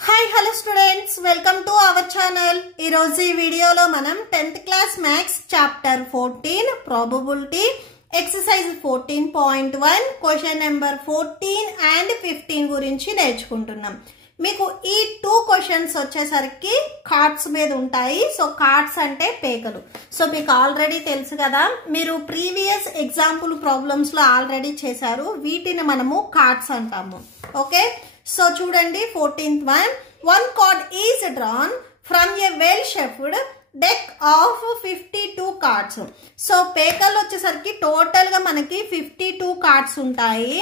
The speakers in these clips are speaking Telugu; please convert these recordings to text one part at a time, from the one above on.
Hi, hello students. Welcome to our channel. ఈ రోజు ఈ వీడియోలో మనం 10th class maths chapter 14 probability exercise 14.1 question number 14 and 15 గురించి నేర్చుకుంటున్నాం. మీకు ఈ 2 క్వశ్చన్స్ వచ్చేసరికి కార్డ్స్ మీద ఉంటాయి. సో కార్డ్స్ అంటే పేకలు. సో మీకు ఆల్రెడీ తెలుసు కదా, మీరు ప్రీవియస్ ఎగ్జాంపుల్ ప్రాబ్లమ్స్ లో ఆల్రెడీ చేశారు. వీటిని మనము కార్డ్స్ అంటాము. ఓకే, సో చూడండి 14th one card is drawn from a well shuffled deck of 52 cards. So పేకలు వచ్చేసరికి టోటల్ గా మనకి 52 కార్డ్స్ ఉంటాయి.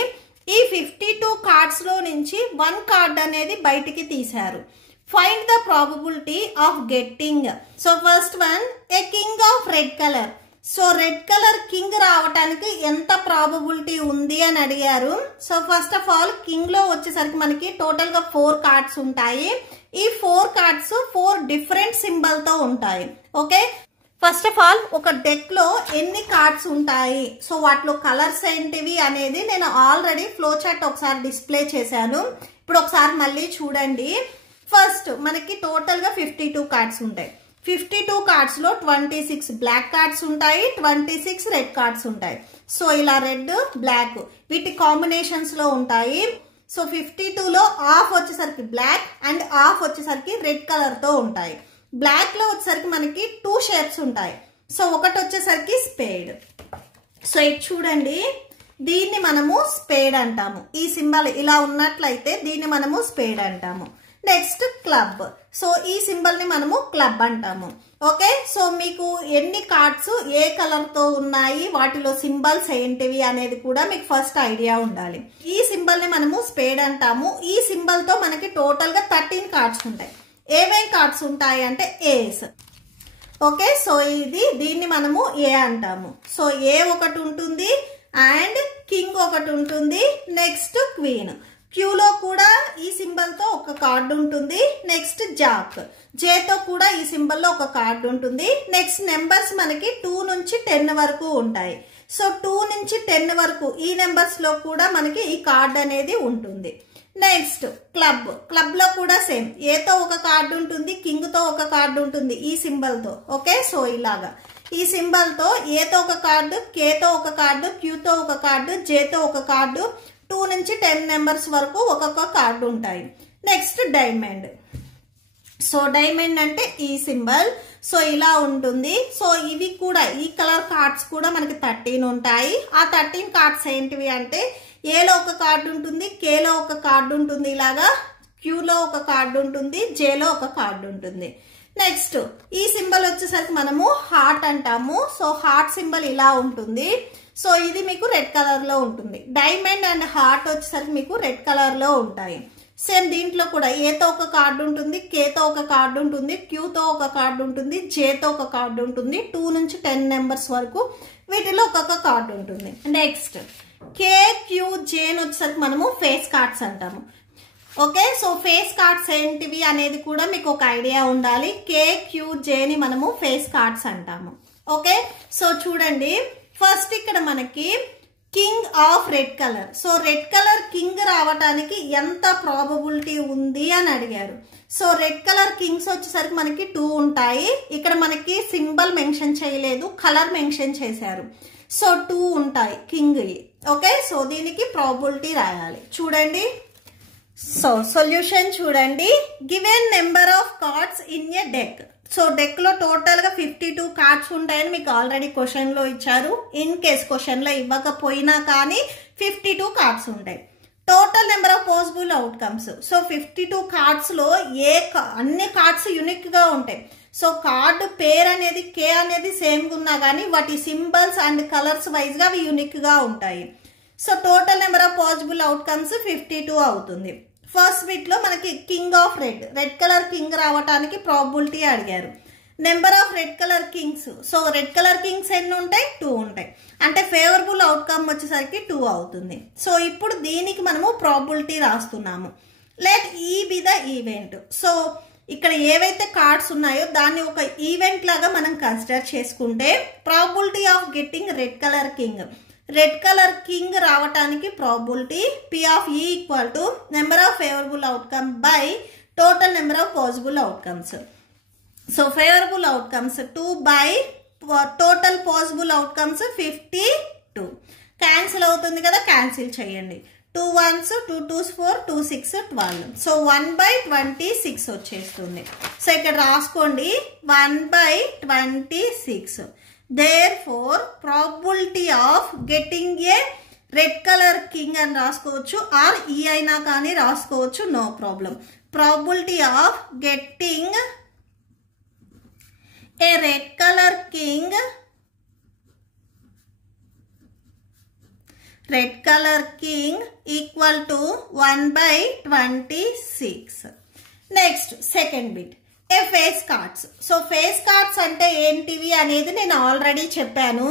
ఈ 52 కార్డ్స్ లో నుంచి 1 కార్డ్ అనేది బయటికి తీశారు. Find the probability of getting. So first one a king of red colour. So red colour king రావటానికి ఎంత ప్రాబబిలిటీ ఉంది అని అడిగారు. So first of all king లో వచ్చేసరికి మనకి టోటల్ గా 4 కార్డ్స్ ఉంటాయి. ఈ 4 కార్డ్స్ 4 డిఫరెంట్ సింబల్ తో ఉంటాయి. ఓకే, ఫస్ట్ ఆఫ్ ఆల్ ఒక డెక్ లో ఎన్ని కార్డ్స్ ఉంటాయి, సో వాటిలో కలర్స్ ఏంటివి అనేది నేను ఆల్రెడీ ఫ్లో చార్ట్ ఒకసారి డిస్ప్లే చేశాను. ఇప్పుడు ఒకసారి మళ్ళీ చూడండి. ఫస్ట్ మనకి టోటల్ గా 52 కార్డ్స్ ఉంటాయి. 52 కార్డ్స్ లో 26 బ్లాక్ కార్డ్స్ ఉంటాయి, 26 రెడ్ కార్డ్స్ ఉంటాయి. సో ఇలా రెడ్ బ్లాక్ వీటి కాంబినేషన్స్ లో ఉంటాయి. సో 52 లో హాఫ్ వచ్చేసరికి బ్లాక్ అండ్ హాఫ్ వచ్చేసరికి రెడ్ కలర్ తో ఉంటాయి. బ్లాక్ లో వచ్చేసరికి మనకి 2 షేప్స్ ఉంటాయి. సో ఒకటి వచ్చేసరికి స్పేడ్. సో ఇది చూడండి, దీన్ని మనము స్పేడ్ అంటాము. ఈ సింబల్ ఇలా ఉన్నట్లయితే దీన్ని మనము స్పేడ్ అంటాము. Next club. సో ఈ సింబల్ ని మనము క్లబ్ అంటాము. ఓకే, సో మీకు ఎన్ని కార్డ్స్ ఏ కలర్ తో ఉన్నాయి, వాటిలో సింబల్స్ ఏంటివి అనేది కూడా మీకు ఫస్ట్ ఐడియా ఉండాలి. ఈ సింబల్ ని మనము స్పేడ్ అంటాము. ఈ సింబల్ తో మనకి టోటల్ గా 13 కార్డ్స్ ఉంటాయి. ఏమేం కార్డ్స్ ఉంటాయి అంటే ఏస్. ఓకే, సో దీన్ని మనము ఏ అంటాము. సో ఏ ఒకటి ఉంటుంది అండ్ కింగ్ ఒకటి ఉంటుంది. Next queen. క్యూలో కూడా ఈ సింబల్ తో ఒక కార్డు ఉంటుంది. Next Jack. జేతో కూడా ఈ సింబల్ లో ఒక కార్డు ఉంటుంది. నెక్స్ట్ నెంబర్స్ మనకి 2 నుంచి 10 వరకు ఉంటాయి. సో 2 నుంచి 10 వరకు ఈ నెంబర్స్ లో కూడా మనకి ఈ కార్డు అనేది ఉంటుంది. Next club. క్లబ్ లో కూడా సేమ్, ఏతో ఒక కార్డు ఉంటుంది, కింగ్ తో ఒక కార్డు ఉంటుంది ఈ సింబల్ తో. ఓకే, సో ఇలాగా ఈ సింబల్ తో ఏతో ఒక కార్డు, కేతో ఒక కార్డు, క్యూతో ఒక కార్డు, జేతో ఒక కార్డు, 2 నుంచి 10 నెంబర్స్ వరకు ఒక్కొక్క కార్డు ఉంటాయి. Next diamond. సో డైమండ్ అంటే ఈ సింబల్. సో ఇలా ఉంటుంది. సో ఇవి కూడా ఈ కలర్ కార్డ్స్ కూడా మనకి 13 ఉంటాయి. ఆ 13 కార్డ్స్ ఏంటివి అంటే ఏలో ఒక కార్డు ఉంటుంది, కేలో ఒక కార్డు ఉంటుంది, ఇలాగా క్యూలో ఒక కార్డు ఉంటుంది, జేలో ఒక కార్డు ఉంటుంది. నెక్స్ట్ ఈ సింబల్ వచ్చేసరికి మనము హార్ట్ అంటాము. సో హార్ట్ సింబల్ ఇలా ఉంటుంది. సో ఇది మీకు రెడ్ కలర్ లో ఉంటుంది. డైమండ్ అండ్ హార్ట్ వచ్చేసరికి మీకు రెడ్ కలర్ లో ఉంటాయి. సేమ్ దీంట్లో కూడా ఏతో ఒక కార్డు ఉంటుంది, కేతో ఒక కార్డు ఉంటుంది, క్యూతో ఒక కార్డు ఉంటుంది, జేతో ఒక కార్డు ఉంటుంది, 2 నుంచి 10 నెంబర్స్ వరకు వీటిలో ఒక్కొక్క కార్డు ఉంటుంది. నెక్స్ట్ కే, క్యూ, జేన్ వచ్చేసరికి మనము ఫేస్ కార్డ్స్ అంటాము. ఓకే, సో ఫేస్ కార్డ్స్ ఏంటివి అనేది కూడా మీకు ఒక ఐడియా ఉండాలి. కే, క్యూ, జేని మనము ఫేస్ కార్డ్స్ అంటాము. ఓకే, సో చూడండి ఫస్ట్ ఇక్కడ మనకి king of red colour. So red colour king రావటానికి ఎంత ప్రాబబిలిటీ ఉంది అని అడిగారు. సో రెడ్ కలర్ కింగ్స్ వచ్చేసరికి మనకి 2 ఉంటాయి. ఇక్కడ మనకి సింబల్ మెన్షన్ చేయలేదు, కలర్ మెన్షన్ చేశారు. సో 2 ఉంటాయి కింగ్. ఓకే, సో దీనికి ప్రాబబిలిటీ రాయాలి. చూడండి, సో సొల్యూషన్ చూడండి. Given number of cards in a deck. So deck లో టోటల్ గా 52 కార్డ్స్ ఉంటాయని మీకు ఆల్రెడీ క్వశ్చన్ లో ఇచ్చారు. ఇన్ కేస్ క్వశ్చన్ లో ఇవ్వకపోయినా కానీ 52 కార్డ్స్ ఉంటాయి. Total number of possible outcomes. So 52 cards లో అన్ని కార్డ్స్ యూనిక్ గా ఉంటాయి. సో కార్డు పేరు అనేది కే అనేది సేమ్ గా ఉన్నా కానీ వాటి సింబల్స్ అండ్ కలర్స్ వైజ్ గా అవి యూనిక్ గా ఉంటాయి. So total number of possible outcomes 52 అవుతుంది. ఫస్ట్ బిట్ లో మనకి king of red colour king రావటానికి ప్రాబబిలిటీ అడిగారు. Number of red colour Kings. So red colour Kings ఎన్ని ఉంటాయి? 2 ఉంటాయి. అంటే ఫేవరబుల్ అవుట్కమ్ వచ్చేసరికి 2 అవుతుంది. సో ఇప్పుడు దీనికి మనము ప్రాబబిలిటీ రాస్తున్నాము. Let E be the event. So ఇక్కడ ఏవైతే కార్డ్స్ ఉన్నాయో దాన్ని ఒక ఈవెంట్ లాగా మనం కన్సిడర్ చేసుకుంటే probability of getting red colour king. Red colour king రావటానికి probability P of E equal to number of favourable outcome by total number of possible outcomes. So favorable outcomes 2 by total possible outcomes 52. Cancel అవుతుంది కదా, cancel చేయండి. 2 1s 2 2s 4 2 6 12. సో 1 by 26 వచ్చేస్తుంది. సో ఇక్కడ రాసుకోండి 1 by 26. Therefore probability of getting a red colour king అని రాసుకోవచ్చు, ఆర్ ఈ అయినా కానీ రాసుకోవచ్చు, no problem. Probability of getting a red colour king, red colour king equal to 1 by 26. Next second bit, a face cards. So face cards అంటే ఏంటివి అనేది నేను ఆల్రెడీ చెప్పాను.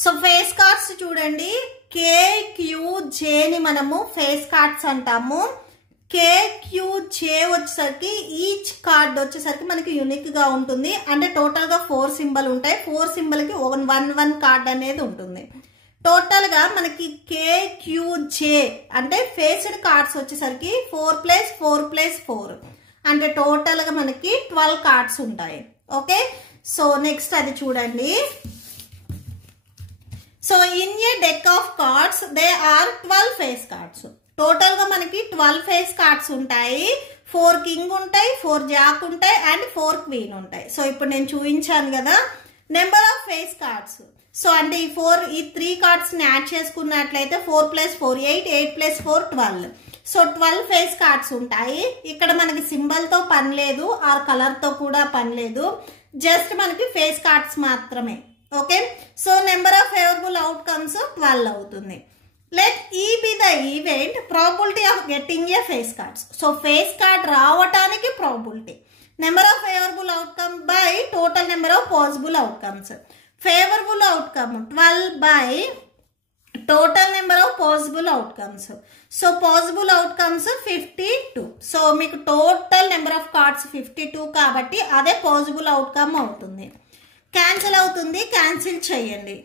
సో ఫేస్ కార్డ్స్ చూడండి, KQJని మనము ఫేస్ కార్డ్స్ అంటాము. KQJ వచ్చేసరికి ఈచ్ కార్డ్ వచ్చేసరికి మనకి యూనిక్ గా ఉంటుంది. అంటే టోటల్ గా 4 సింబల్ ఉంటాయి. 4 సింబల్ కి 1 కార్డ్ అనేది ఉంటుంది. టోటల్ గా మనకి KQJ అంటే ఫేస్డ్ కార్డ్స్ వచ్చేసరికి 4 + 4 + 4 అంటే టోటల్ గా మనకి 12 కార్డ్స్ ఉంటాయి. ఓకే, సో నెక్స్ట్ అది చూడండి. So in a deck of cards they are 12 face cards. Total గా మనకి 12 ఫేస్ కార్డ్స్ ఉంటాయి. 4 కింగ్ ఉంటాయి, 4 జాక్ ఉంటాయి అండ్ 4 క్వీన్ ఉంటాయి. సో ఇప్పుడు నేను చూపించాను కదా number of face cards. So అంటే ఈ 3 కార్డ్స్ ని యాడ్ చేసుకున్నట్లయితే 4 + 4 8, 8 + 4 12. సో 12 ఫేస్ కార్డ్స్ ఉంటాయి. ఇక్కడ మనకి సింబల్ తో పని లేదు, ఆర్ కలర్ తో కూడా పని లేదు, జస్ట్ మనకి ఫేస్ కార్డ్స్ మాత్రమే. Okay, so number of favourable outcomes 12 అవుతుంది. Let E be the event probability of getting a face cards. So face card రావటానికి probability number of favourable outcome by total number of possible outcomes. Favourable outcome 12 by total number of possible outcomes. So possible outcomes 52. So మీకు టోటల్ నెంబర్ ఆఫ్ కార్డ్స్ 52 కాబట్టి అదే పాసిబుల్ అవుట్కమ్ అవుతుంది. క్యాన్సిల్ అవుతుంది, క్యాన్సిల్ చేయండి.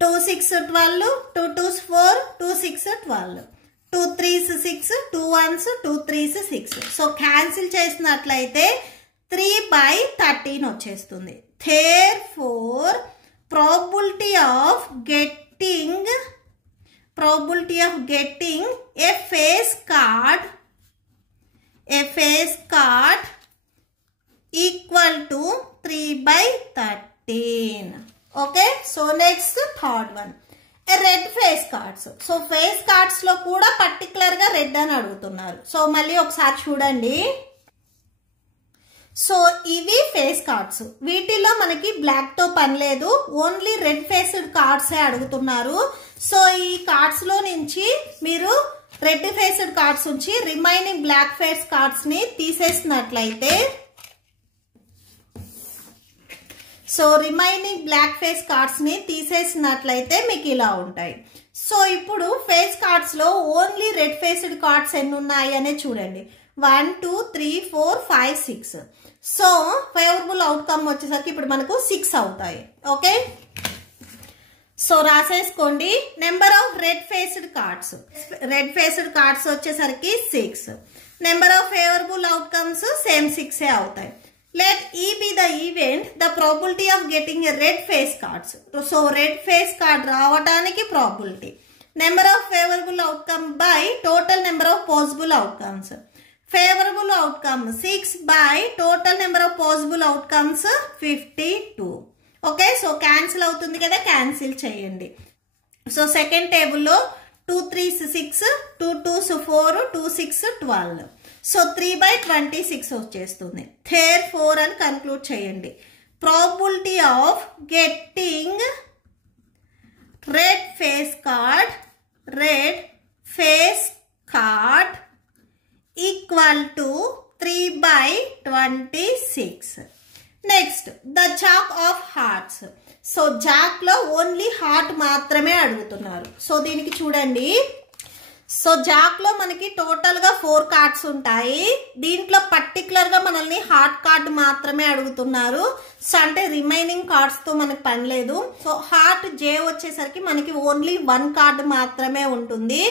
2 6 12, 2 2s 4, 2 6 12, 2 3s 6, 2 1s 2 3s 6. So cancel చేసినట్లయితే 3 by 13 వచ్చేస్తుంది. Therefore probability of getting a face card equal to 3 by 13. Okay, so next third one, red face cards. So face cards లో కూడా పర్టికులర్ గా రెడ్ అని అడుగుతున్నారు. సో మళ్ళీ ఒకసారి చూడండి. సో ఇవి ఫేస్ కార్డ్స్, వీటిలో మనకి బ్లాక్ తో పని లేదు, ఓన్లీ రెడ్ ఫేస్డ్ కార్డ్సే అడుగుతున్నారు. సో ఈ కార్డ్స్ లో నుంచి మీరు రెడ్ ఫేస్డ్ కార్డ్స్ ఉంచి రిమైనింగ్ బ్లాక్ ఫేస్ కార్డ్స్ ని తీసేసినట్లయితే, so remaining black face cards ని తీసేసినట్లయితే మీకు ఇలా ఉంటాయి. సో ఇప్పుడు ఫేస్ కార్డ్స్ లో ఓన్లీ రెడ్ ఫేస్డ్ కార్డ్స్ ఎన్ని ఉన్నాయి అనే చూడండి. 1 2 3 4 5 6. సో ఫేవరబుల్ అవుట్కమ్ వచ్చేసరికి ఇప్పుడు మనకు 6 అవుతాయి. ఓకే, సో రాసేసుకోండి. Number of red faced cards వచ్చేసరికి 6. Number of favourable outcomes same 6 అవుతాయి. Let E be the event, the probability of getting a red face cards. So red face card రావడానికి probability. Number of favorable outcome by total number of possible outcomes. Favorable outcome 6 by total number of possible outcomes 52. Okay, so cancel అవుతుంది కదా, cancel చేయండి. So second table లో 2 3s 6, 2 2s 4, 2 6 12. సో 3 by 26 వచ్చేస్తుంది. Therefore అని కన్క్లూడ్ చేయండి. Probability of getting red face card equal to 3 by 26. Next the Jack of hearts. So Jack లో ఓన్లీ హార్ట్ మాత్రమే అడుగుతున్నారు. సో దీనికి చూడండి. సో జాక్ లో మనకి టోటల్ గా 4 కార్డ్స్ ఉంటాయి. దీంట్లో పర్టికులర్ గా మనల్ని హార్ట్ కార్డ్ మాత్రమే అడుగుతున్నారు. సో అంటే రిమైనింగ్ కార్డ్స్ తో మనకి పని లేదు. సో హార్ట్ జే వచ్చేసరికి మనకి ఓన్లీ 1 కార్డ్ మాత్రమే ఉంటుంది.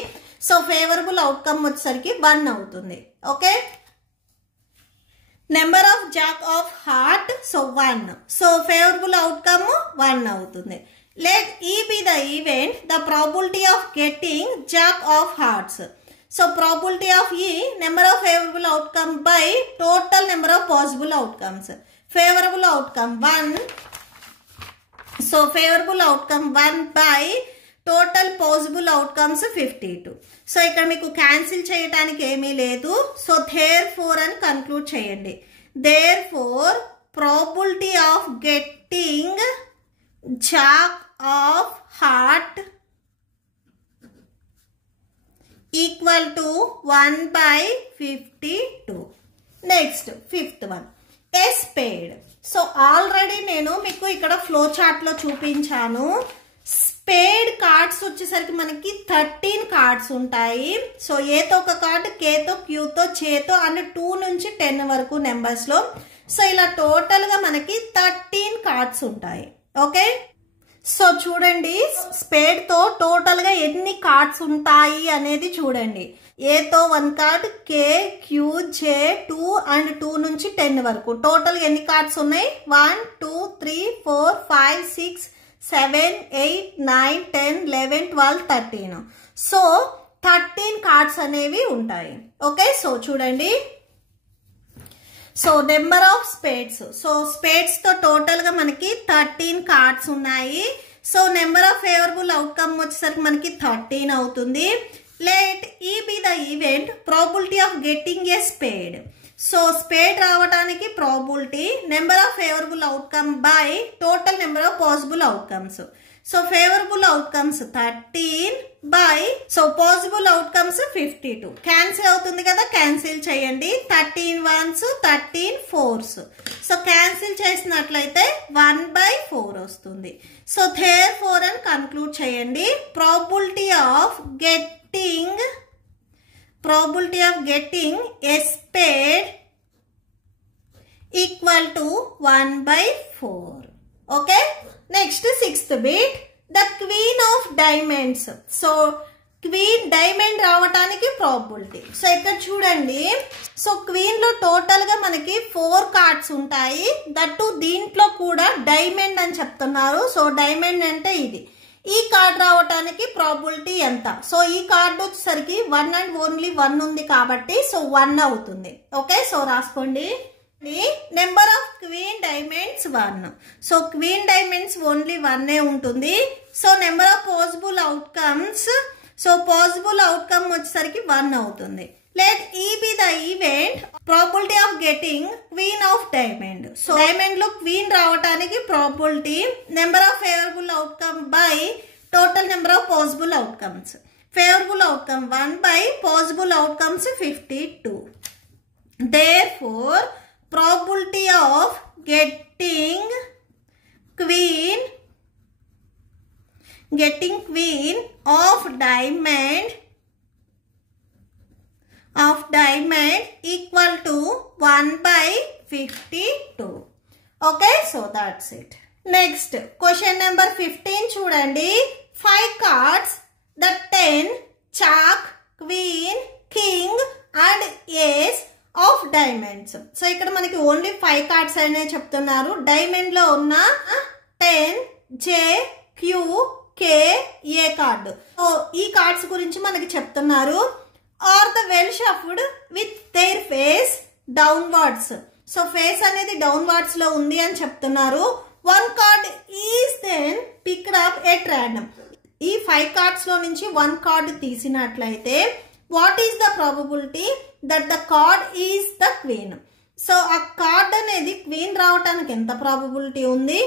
సో ఫేవరబుల్ అవుట్కమ్ వచ్చేసరికి 1 అవుతుంది. Okay, number of jack of heart so 1. So favourable outcome 1 అవుతుంది. Let E be the event the probability of getting jack of hearts. So probability of E number of favourable outcome by total number of possible outcomes. Favourable outcome 1. So favourable outcome 1 by total possible outcomes 52. So ఇక్కడ మీకు క్యాన్సిల్ చేయడానికి ఏమీ లేదు. సో therefore అని కన్క్లూడ్ చేయండి. therefore probability of getting jack of heart equal to 1 by 52. Next 5th one, a spade. So already నేను మీకు ఇక్కడ ఫ్లో చార్ట్ లో చూపించాను. స్పేడ్ కార్డ్స్ వచ్చేసరికి మనకి 13 కార్డ్స్ ఉంటాయి. సో ఏతో ఒక కార్డు, కేతో, క్యూతో, చేతో అని 2 నుంచి 10 వరకు నెంబర్స్ లో. సో ఇలా టోటల్ గా మనకి 13 కార్డ్స్ ఉంటాయి. ఓకే, సో చూడండి స్పేడ్ తో టోటల్ గా ఎన్ని కార్డ్స్ ఉంటాయి అనేది చూడండి. ఏతో 1 card, K, Q, J 2 and 2 నుంచి 10 వరకు టోటల్ ఎన్ని కార్డ్స్ ఉన్నాయి? 1 2 3 4 5 6 7 8 9 10 11 12 13. సో 13 కార్డ్స్ అనేవి ఉంటాయి. ఓకే, సో చూడండి. So number of spades. So spades తో టోటల్ గా మనకి 13 కార్డ్స్ ఉన్నాయి. So number of favourable outcome వచ్చేసరికి మనకి 13 అవుతుంది. Let E be the event probability of getting a spade. So spade రావడానికి probability number of favourable outcome by total number of possible outcomes. So favourable outcomes 13 by so possible outcomes 52. Cancel అవుతుంది కదా, క్యాన్సిల్ చేయండి. 13 1s 13 4s. సో క్యాన్సిల్ చేసినట్లయితే 1 by 4 వస్తుంది. సో therefore అని కన్క్లూడ్ చేయండి. Probability of getting a spade equal to 1 by 4. Okay, next 6th bit, the queen of diamonds. So queen diamond రావటానికి ప్రాబిలిటీ. సో ఇక్కడ చూడండి. సో క్వీన్ లో టోటల్ గా మనకి 4 కార్డ్స్ ఉంటాయి. దట్టు దీంట్లో కూడా డైమండ్ అని చెప్తున్నారు. సో డైమండ్ అంటే ఇది. ఈ కార్డ్ రావటానికి ప్రాబిలిటీ ఎంత? సో ఈ కార్డు వచ్చేసరికి 1 అండ్ ఓన్లీ 1 ఉంది కాబట్టి సో 1 అవుతుంది. ఓకే, సో రాసుకోండి. Number of queen diamonds 1. So queen diamonds only 1 ఉంటుంది. So number of possible outcomes. So possible outcome వచ్చేసరికి 1 అవుతుంది. Let E be the event probability of getting queen of diamond. So diamond లో క్వీన్ రావటానికి probability number of favourable outcome by total number of possible outcomes. Favourable outcome 1 by possible outcomes 52. Therefore probability of getting queen of diamond equal to 1 by 52. Okay, so that's it. Next question number 15 చూడండి. 5 cards, the 10 jack, queen, king and ace of diamonds. So ఇక్కడ మనకి ఓన్లీ 5 కార్డ్స్ అనే చెప్తున్నారు. డైమండ్ లో ఉన్న 10 J, Q, K, A card. So ఈ కార్డ్స్ గురించి మనకి చెప్తున్నారు. Are the well shuffled with their face downwards. So face అనేది డౌన్వర్డ్స్ లో ఉంది అని చెప్తున్నారు. 1 card is then picked up at random. ఈ 5 కార్డ్స్ లో నుంచి 1 కార్డ్ తీసినట్లయితే what is the probability that the card is the queen. So ఆ కార్డ్ అనేది క్వీన్ రావటానికి ఎంత ప్రాబబిలిటీ ఉంది?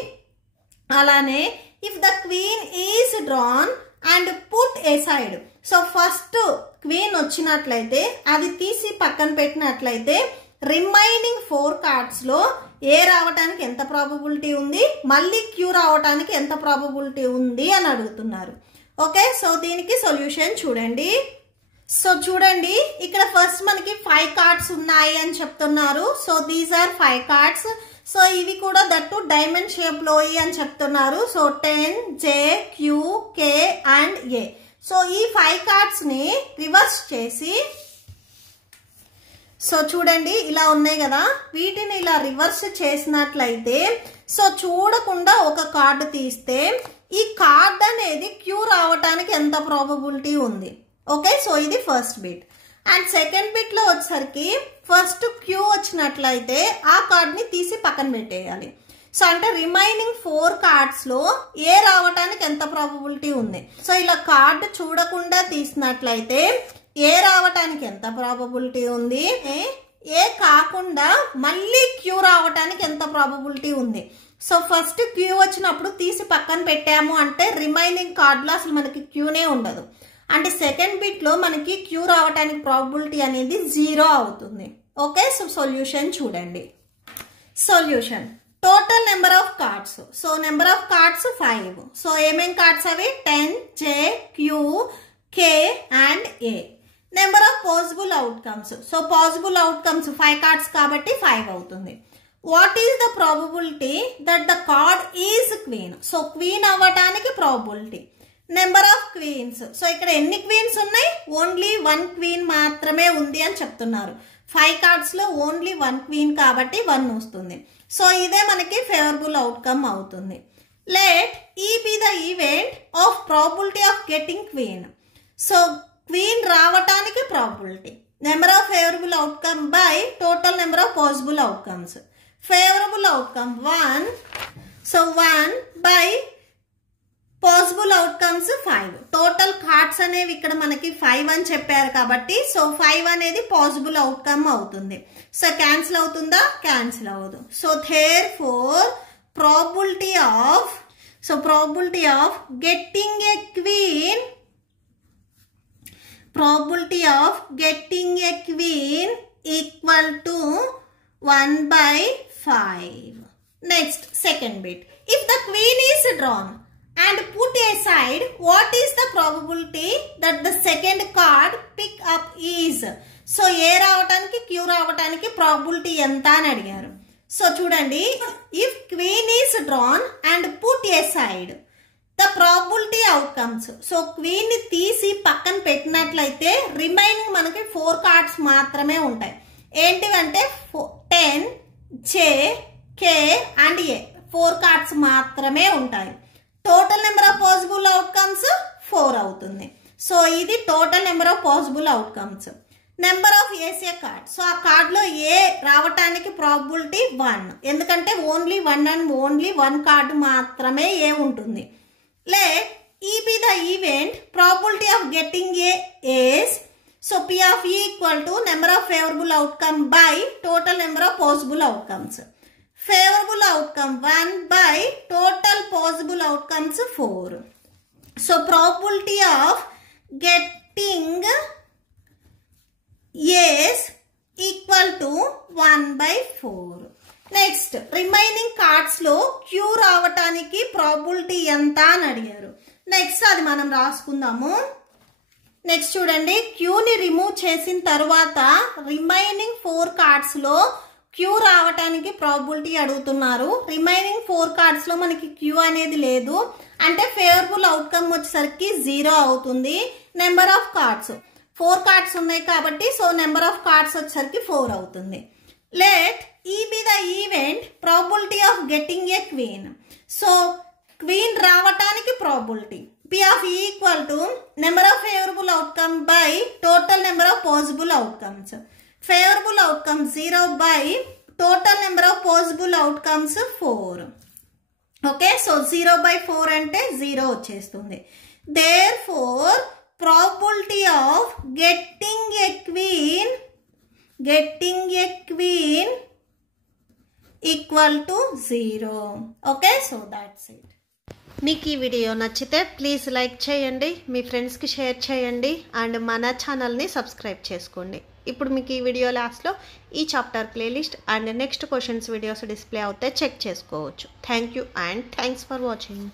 అలానే if the queen is drawn and put aside. So first queen వచ్చినట్లయితే అది తీసి పక్కన పెట్టినట్లయితే రిమైనింగ్ 4 కార్డ్స్ లో ఏ రావటానికి ఎంత ప్రాబబిలిటీ ఉంది, మళ్ళీ క్యూ రావటానికి ఎంత ప్రాబబిలిటీ ఉంది అని అడుగుతున్నారు. ఓకే, సో దీనికి సొల్యూషన్ చూడండి. సో చూడండి ఇక్కడ ఫస్ట్ మనకి 5 కార్డ్స్ ఉన్నాయి అని చెప్తున్నారు. So these are 5 cards. So ఇవి కూడా దట్టు డైమండ్ షేప్ లో అని చెప్తున్నారు. So 10 J, Q, K and A. So ఈ 5 కార్డ్స్ని రివర్స్ చేసి, సో చూడండి ఇలా ఉన్నాయి కదా, వీటిని ఇలా రివర్స్ చేసినట్లయితే సో చూడకుండా ఒక కార్డు తీస్తే ఈ కార్డ్ అనేది క్యూ రావటానికి ఎంత ప్రాబబిలిటీ ఉంది. ఓకే, సో ఇది ఫస్ట్ బిట్. అండ్ సెకండ్ బిట్లో వచ్చేసరికి ఫస్ట్ క్యూ వచ్చినట్లయితే ఆ కార్డ్ని తీసి పక్కన పెట్టేయాలి. సో అంటే రిమైనింగ్ 4 కార్డ్స్లో ఏ రావటానికి ఎంత ప్రాబబిలిటీ ఉంది. సో ఇలా కార్డు చూడకుండా తీసినట్లయితే ఏ రావటానికి ఎంత ప్రాబబిలిటీ ఉంది, ఏ కాకుండా మళ్ళీ క్యూ రావటానికి ఎంత ప్రాబబిలిటీ ఉంది. సో ఫస్ట్ క్యూ వచ్చినప్పుడు తీసి పక్కన పెట్టాము అంటే రిమైనింగ్ కార్డులో అసలు మనకి క్యూనే ఉండదు. అంటే సెకండ్ బిట్లో మనకి క్యూ రావటానికి ప్రాబబిలిటీ అనేది 0 అవుతుంది. ఓకే, సో సొల్యూషన్ చూడండి. Solution total number of cards. So number of cards 5. So ఏమేం కార్డ్స్ అవి 10, J, Q, K and A. Number of possible outcomes. So possible outcomes 5 cards కాబట్టి 5 అవుతుంది. What is the probability that the card is queen. So queen అవ్వటానికి probability. Number of queens. So ఇక్కడ ఎన్ని క్వీన్స్ ఉన్నాయి, ఓన్లీ 1 క్వీన్ మాత్రమే ఉంది అని చెప్తున్నారు. 5 కార్డ్స్ లో ఓన్లీ 1 క్వీన్ కాబట్టి 1 వస్తుంది. సో ఇదే మనకి ఫేవరబుల్ అవుట్కమ్ అవుతుంది. Let E be the event of probability of getting queen. So queen రావటానికి probability. Number of favourable outcome by total number of possible outcomes. Favourable outcome 1. So 1 by possible outcomes 5. Total cards అనేవి ఇక్కడ మనకి 5 అని చెప్పారు కాబట్టి సో 5 అనేది పాసిబుల్ అవుట్కమ్ అవుతుంది. సో క్యాన్సిల్ అవుతుందా, క్యాన్సిల్ అవ్వదు. So therefore probability of getting a queen, probability of getting a queen equal to 1/5. Next, second bit. If the queen is drawn and put aside, what is the probability that the second card pick up is? So A రావటానికి Q రావటానికి ప్రాబబిలిటీ ఎంత అని అడిగారు. సో చూడండి, if queen is drawn and put aside the probability outcomes. So queen ని తీసి పక్కన పెట్టినట్లయితే రిమైనింగ్ మనకి 4 కార్డ్స్ మాత్రమే ఉంటాయి. ఏంటివంటే 10, J, K and A. 4 cards మాత్రమే ఉంటాయి. Total number of possible outcomes 4 అవుతుంది. సో ఇది total number of possible outcomes. Number of AC card. So ఆ కార్డ్ లో ఏ రావటానికి ప్రాబబిలిటీ 1, ఎందుకంటే ఓన్లీ 1 అండ్ ఓన్లీ 1 కార్డు మాత్రమే ఏ ఉంటుంది. Let E be the event, probability of getting A is, so P of E equal to number of favorable outcome by total number of possible outcomes. Favorable outcome 1 by total possible outcomes 4. So probability of getting A is equal to 1/4. Next remaining cards లో క్యూ రావటానికి ప్రాబబిలిటీ ఎంత అని అడిగారు. నెక్స్ట్ అది మనం రాసుకుందాము. నెక్స్ట్ చూడండి, క్యూని రిమూవ్ చేసిన తర్వాత రిమైనింగ్ 4 కార్డ్స్ లో క్యూ రావటానికి ప్రాబబిలిటీ అడుగుతున్నారు. రిమైనింగ్ 4 కార్డ్స్ లో మనకి క్యూ అనేది లేదు, అంటే ఫేవరబుల్ అవుట్కమ్ వచ్చేసరికి 0 అవుతుంది. నెంబర్ ఆఫ్ కార్డ్స్ 4 కార్డ్స్ ఉన్నాయి కాబట్టి సో నెంబర్ ఆఫ్ కార్డ్స్ వచ్చేసరికి 4 అవుతుంది. Let E be the event, probability of getting a queen. So queen రావటానికి probability P of E equal to number of favorable outcome by total number of possible outcomes. Favorable outcome 0 by total number of possible outcomes 4. Okay, so 0/4 అంటే 0 వచ్చేస్తుంది. Therefore probability of getting a queen equal to 0. Okay, so that's it. మీకు ఈ వీడియో నచ్చితే ప్లీజ్ లైక్ చేయండి, మీ ఫ్రెండ్స్కి షేర్ చేయండి అండ్ మన ఛానల్ని సబ్స్క్రైబ్ చేసుకోండి. ఇప్పుడు మీకు ఈ వీడియో లాస్ట్లో ఈ chapter playlist and next questions videos display అవుతే చెక్ చేసుకోవచ్చు. Thank you and thanks for watching.